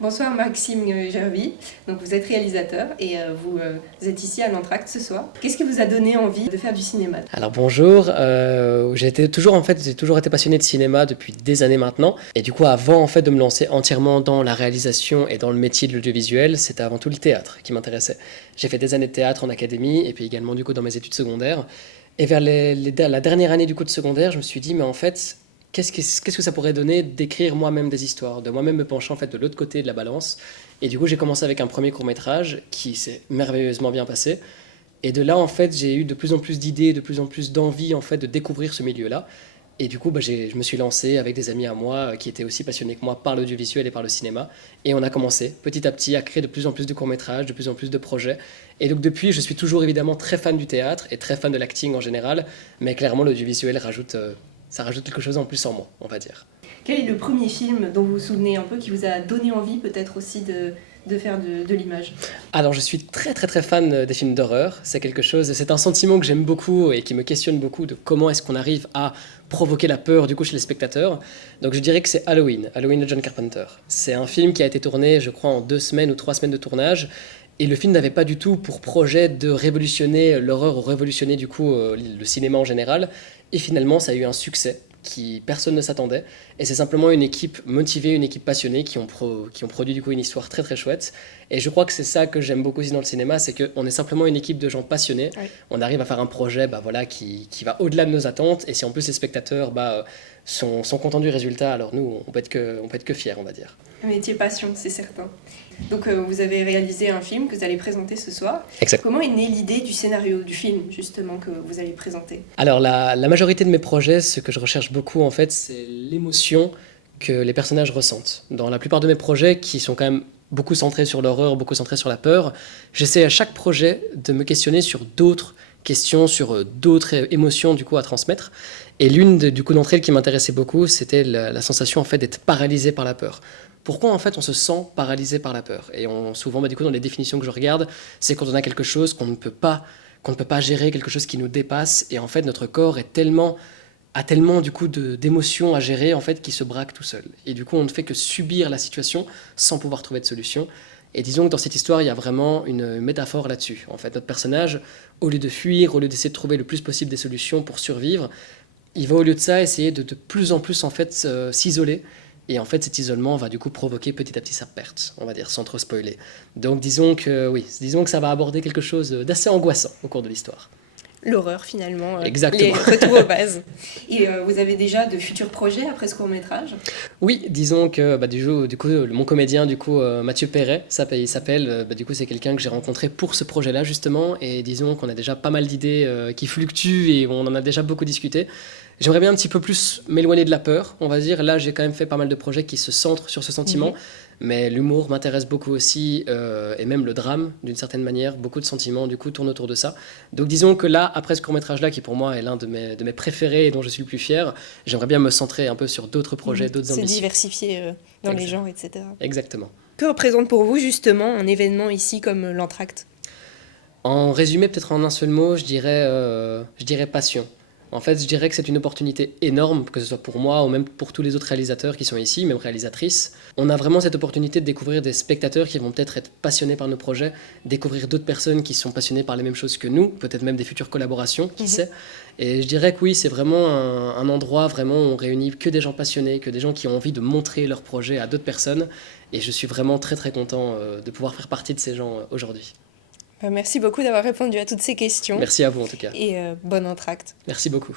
Bonsoir Maxime Gervy, donc vous êtes réalisateur et vous êtes ici à l'Entracte ce soir. Qu'est-ce qui vous a donné envie de faire du cinéma? Alors bonjour, j'ai toujours été passionné de cinéma depuis des années maintenant. Et du coup, avant de me lancer entièrement dans la réalisation et dans le métier de l'audiovisuel, c'était avant tout le théâtre qui m'intéressait. J'ai fait des années de théâtre en académie et puis également du coup dans mes études secondaires. Et vers la dernière année du coup de secondaire, je me suis dit mais en fait, qu'est-ce que ça pourrait donner d'écrire moi-même des histoires, de moi-même me pencher de l'autre côté de la balance. Et du coup, j'ai commencé avec un premier court-métrage qui s'est merveilleusement bien passé. Et de là, j'ai eu de plus en plus d'idées, de plus en plus d'envie, de découvrir ce milieu-là. Et du coup, je me suis lancé avec des amis à moi qui étaient aussi passionnés que moi par l'audiovisuel et par le cinéma. Et on a commencé petit à petit à créer de plus en plus de courts-métrages, de plus en plus de projets. Et donc depuis, je suis toujours évidemment très fan du théâtre et très fan de l'acting en général. Mais clairement, l'audiovisuel ça rajoute quelque chose en plus en moi, on va dire. Quel est le premier film dont vous vous souvenez un peu qui vous a donné envie peut-être aussi de faire de l'image? Alors, je suis très très très fan des films d'horreur. C'est un sentiment que j'aime beaucoup et qui me questionne beaucoup de comment est-ce qu'on arrive à provoquer la peur du coup chez les spectateurs. Donc, je dirais que c'est Halloween de John Carpenter. C'est un film qui a été tourné, je crois, en 2 semaines ou 3 semaines de tournage. Et le film n'avait pas du tout pour projet de révolutionner l'horreur ou révolutionner du coup le cinéma en général. Et finalement, ça a eu un succès qui personne ne s'attendait. Et c'est simplement une équipe motivée, une équipe passionnée qui ont produit du coup une histoire très très chouette. Et je crois que c'est ça que j'aime beaucoup aussi dans le cinéma, c'est qu'on est simplement une équipe de gens passionnés. Oui. On arrive à faire un projet qui va au-delà de nos attentes. Et si en plus les spectateurs sont contents du résultat, alors nous, on peut être que fiers, on va dire. Un métier passion, c'est certain. Donc vous avez réalisé un film que vous allez présenter ce soir. Exact. Comment est née l'idée du scénario du film justement que vous allez présenter? Alors la majorité de mes projets, ce que je recherche beaucoup c'est l'émotion que les personnages ressentent. Dans la plupart de mes projets, qui sont quand même beaucoup centrés sur l'horreur, beaucoup centrés sur la peur, j'essaie à chaque projet de me questionner sur d'autres questions, sur d'autres émotions du coup à transmettre. Et l'une d'entre elles qui m'intéressait beaucoup, c'était la sensation d'être paralysé par la peur. Pourquoi on se sent paralysé par la peur? Et souvent du coup dans les définitions que je regarde, c'est quand on a quelque chose qu'on ne peut pas gérer, quelque chose qui nous dépasse, et notre corps a tellement du coup d'émotions à gérer qui se braque tout seul. Et du coup on ne fait que subir la situation sans pouvoir trouver de solution. Et disons que dans cette histoire, il y a vraiment une métaphore là-dessus. Notre personnage, au lieu de fuir, au lieu d'essayer de trouver le plus possible des solutions pour survivre, il va au lieu de ça essayer de plus en plus s'isoler. Et cet isolement va du coup provoquer petit à petit sa perte, on va dire, sans trop spoiler. Donc disons que ça va aborder quelque chose d'assez angoissant au cours de l'histoire. L'horreur finalement, Exactement. Les retours aux bases. Et vous avez déjà de futurs projets après ce court-métrage? Oui, disons que du coup, mon comédien Mathieu Perret, il s'appelle, c'est quelqu'un que j'ai rencontré pour ce projet-là justement, et disons qu'on a déjà pas mal d'idées qui fluctuent et on en a déjà beaucoup discuté. J'aimerais bien un petit peu plus m'éloigner de la peur, on va dire. Là, j'ai quand même fait pas mal de projets qui se centrent sur ce sentiment. Mais l'humour m'intéresse beaucoup aussi, et même le drame, d'une certaine manière. Beaucoup de sentiments, du coup, tournent autour de ça. Donc disons que là, après ce court-métrage-là, qui pour moi est l'un de mes préférés et dont je suis le plus fier, j'aimerais bien me centrer un peu sur d'autres projets, d'autres ambitions. C'est diversifié dans les genres, etc. Exactement. Que représente pour vous, justement, un événement ici comme l'Entracte? En résumé, peut-être en un seul mot, je dirais passion. Je dirais que c'est une opportunité énorme, que ce soit pour moi ou même pour tous les autres réalisateurs qui sont ici, même réalisatrices. On a vraiment cette opportunité de découvrir des spectateurs qui vont peut-être être passionnés par nos projets, découvrir d'autres personnes qui sont passionnées par les mêmes choses que nous, peut-être même des futures collaborations, qui sait. Et je dirais que oui, c'est vraiment un endroit vraiment où on réunit que des gens passionnés, que des gens qui ont envie de montrer leurs projets à d'autres personnes. Et je suis vraiment très très content de pouvoir faire partie de ces gens aujourd'hui. Merci beaucoup d'avoir répondu à toutes ces questions. Merci à vous en tout cas. Et bonne entracte. Merci beaucoup.